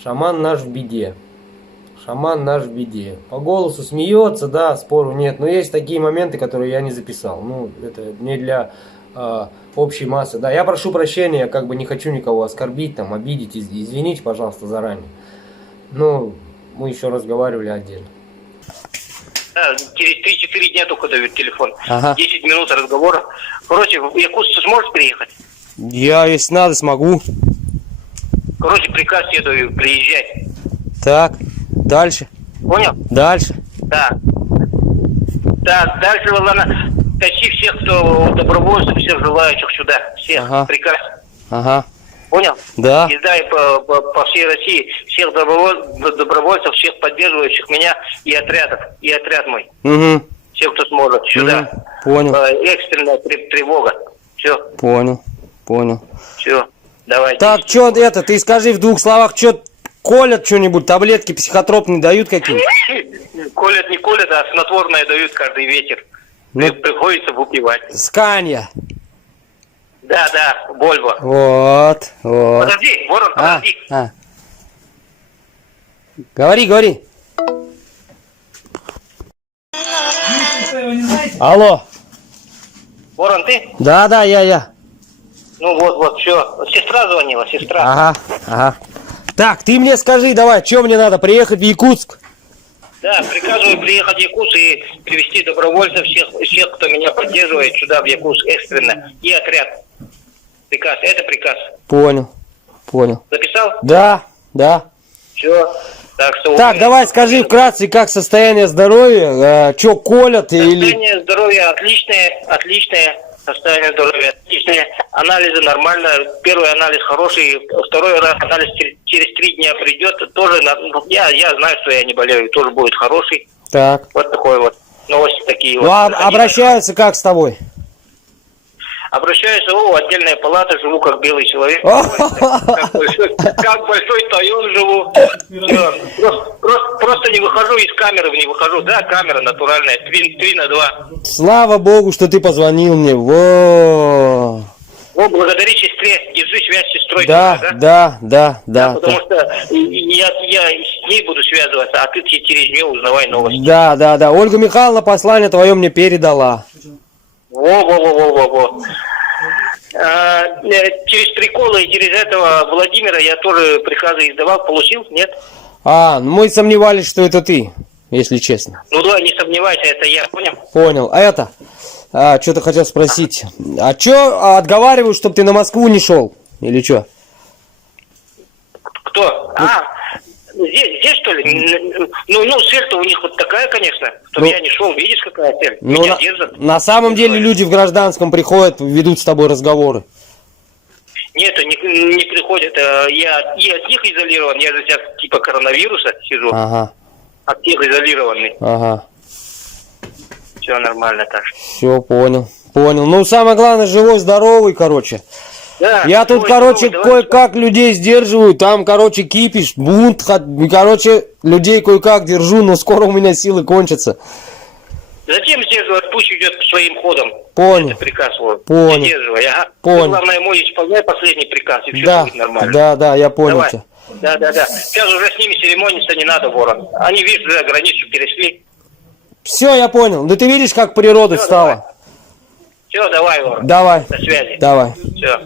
Шаман наш в беде. Шаман наш в беде. По голосу смеется, да, спору нет. Но есть такие моменты, которые я не записал. Ну, это не для общей массы. Да, я прошу прощения, я как бы не хочу никого оскорбить, там, обидеть. Извините, пожалуйста, заранее. Ну, мы еще разговаривали отдельно. Да, через 3-4 дня только дают телефон. Ага. 10 минут разговора. Короче, в Якутск ты сможешь приехать? Я, если надо, смогу. Короче, приказ я даю приезжать. Так, дальше. Понял? Дальше. Да. Так, дальше, ладно, тащи всех, кто добровольцев, всех желающих сюда. Всех. Ага. Приказ. Ага. Понял? Да. Издай по всей России всех добровольцев, всех поддерживающих меня и отрядов, и отряд мой. Угу. Всех, кто сможет, сюда. Понял. Экстренная тревога. Все. Понял. Понял. Все. Давай. Так, что это, ты скажи в 2 словах, что колят что-нибудь, таблетки психотропные дают какие-нибудь? Колят, не колят, а снотворное дают каждый вечер. Ну, Приходится выпивать. Сканья. Да, Вольво. Вот, вот. Подожди, Ворон, подожди. Говори. Алло. Ворон, ты? Да, я. Ну вот, все. Сестра звонила, сестра. Ага. Так, ты мне скажи, давай, что мне надо, приехать в Якутск? Да, приказываю приехать в Якутск и привезти добровольцев, всех, кто меня поддерживает, сюда, в Якутск, экстренно. И отряд. Приказ, это приказ. Понял. Записал? Да. Все. Так, давай скажи вкратце, как состояние здоровья, что колят Состояние здоровья отличное. Состояние здоровья отличное. Анализы нормально. Первый анализ хороший. Второй раз анализ через 3 дня придет. Тоже, я знаю, что я не болею. Тоже будет хороший. Так. Вот такой вот. Новости такие. Ну, вот. обращаются как с тобой? Обращаюсь, отдельная палата, живу как белый человек. Как большой тайон живу. Просто не выхожу из камеры, не выхожу. Да, камера натуральная, 3/2. Слава богу, что ты позвонил мне. Во. Благодари сестре, держи связь с сестрой. Да. Потому что я с ней буду связываться, а ты через нее узнавай новости. Да. Ольга Михайловна послание твое мне передала. Во. Через приколы и через этого Владимира я тоже приказы издавал, получил, нет? Мы сомневались, что это ты, если честно. Ну да, не сомневайся, это я, понял? Понял. Что-то хотел спросить. Что отговаривают, чтобы ты на Москву не шел? Или что? Кто? Здесь что ли? Ну, цель-то у них вот такая, конечно, чтобы я не шел, видишь, какая цель? Меня держат. На самом деле люди в гражданском приходят, ведут с тобой разговоры. Нет, не приходят. Я от них изолирован, я же сейчас типа коронавируса сижу. Ага. От всех изолированный. Ага. Все нормально так. Все, понял. Ну, самое главное, живой, здоровый, короче. Да, я тут, кое-как людей сдерживаю, там, кипиш, бунт, людей кое-как держу, но скоро у меня силы кончатся. Зачем сдерживать? Пусть идет своим ходом. Понял. Это приказ вот. Понял. Не сдерживай, ага. Понял. Ты, главное, мой исполняй последний приказ, и все будет нормально. Да, я понял тебя. Да. Сейчас уже с ними церемониться не надо, Ворон. Они, видишь, уже границу перешли. Все, я понял. Да ты видишь, как природа встала. Все, давай, Ворон. Давай. До связи. Давай. Все.